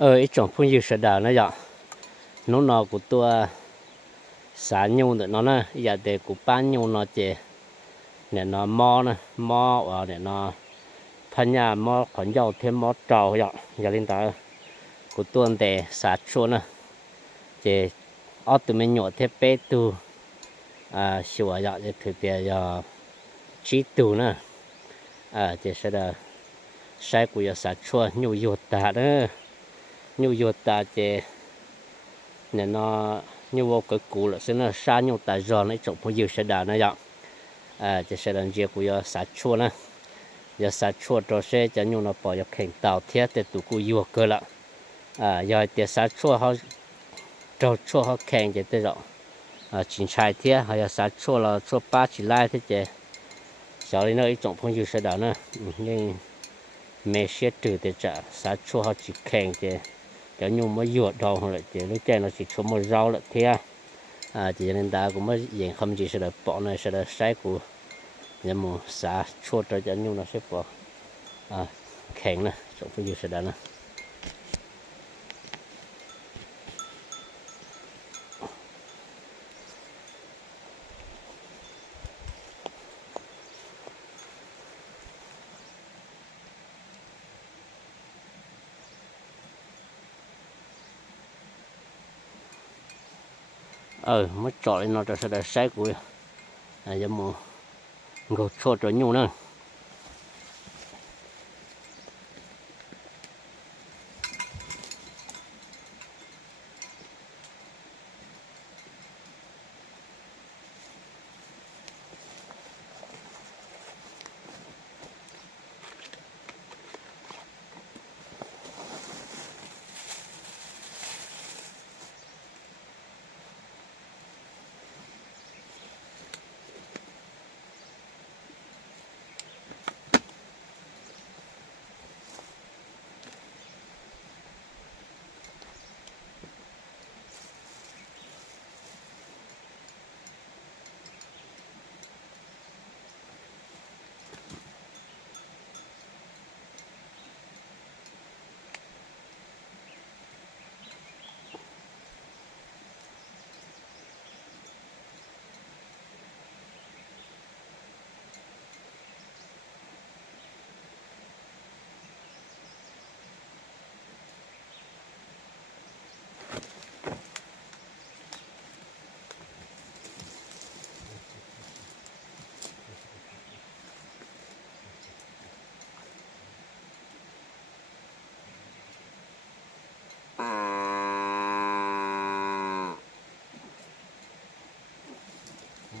ít trồng phong dư sẽ đào nó dọ nó của tôi xả nhung được nó nè giờ để của bán nhung nó chỉ để nó mò nè mò và để nó thân nhà mò còn dầu thêm mò trầu dọ giờ lên tới của tôi để xả chua nè chỉ ở tụi mình nhọ thêm bé tu sửa dọ để thực hiện giờ chỉ tu nè chỉ sẽ là sai của giờ xả chua nhiều dột ta đó nhiều dột ta chỉ nên nó như vô cái cũ là sẽ nó xa nhiều ta giòn lấy trồng phong dư sẽ đào nó dọ chỉ sẽ là việc của giờ xả chua nè giờ xả chua rồi sẽ cho nhiều nó bỏ vào khen tàu thiết để tụi cô vô cơ lợ giờ để xả chua họ trâu chua họ khen để tới rồi chính sai thiết họ giờ xả chua là chua ba chỉ lai thế chứ sau này nó ít trồng phong dư sẽ đào nữa nhưng mẹ sẽ trừ để trả xả chua họ chỉ khen chứ cho nhiều mới vô đầu họ lại chứ lúc trên nó chỉ chua một rau lại thế chỉ nên ta cũng mới diện không chỉ sẽ là bỏ này sẽ là sai của nhưng mà xả chua cho nhiều nó sẽ bỏ khen nè trồng phong dư sẽ đào nè mới chọi nó sẽ là sai của nhưng mà ngồi chua cho nhiều nữa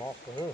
mọc cơ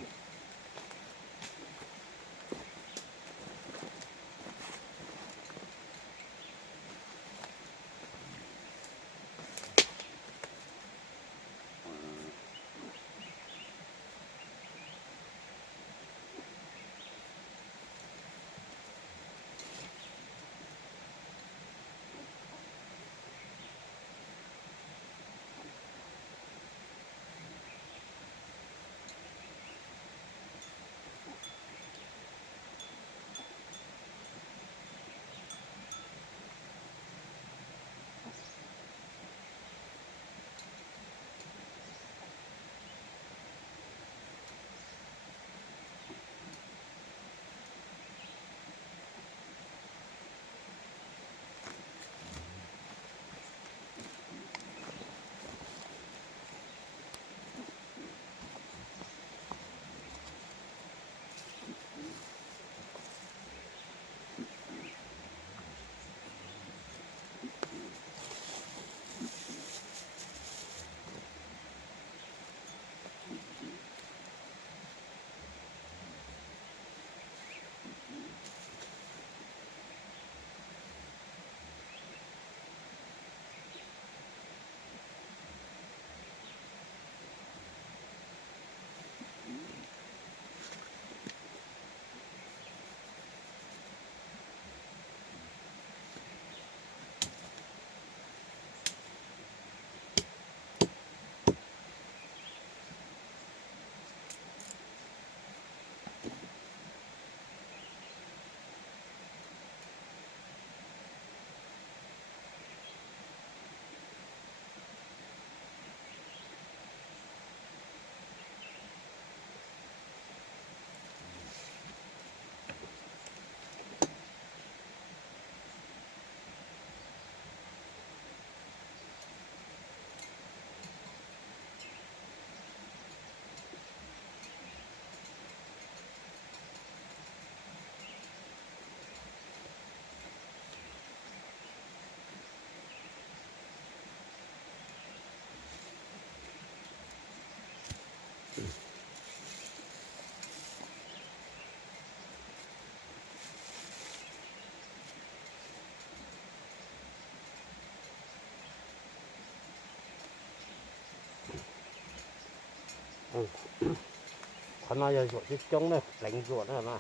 เขาnói giờ ruột chứ trống đây lạnh ruột nữa mà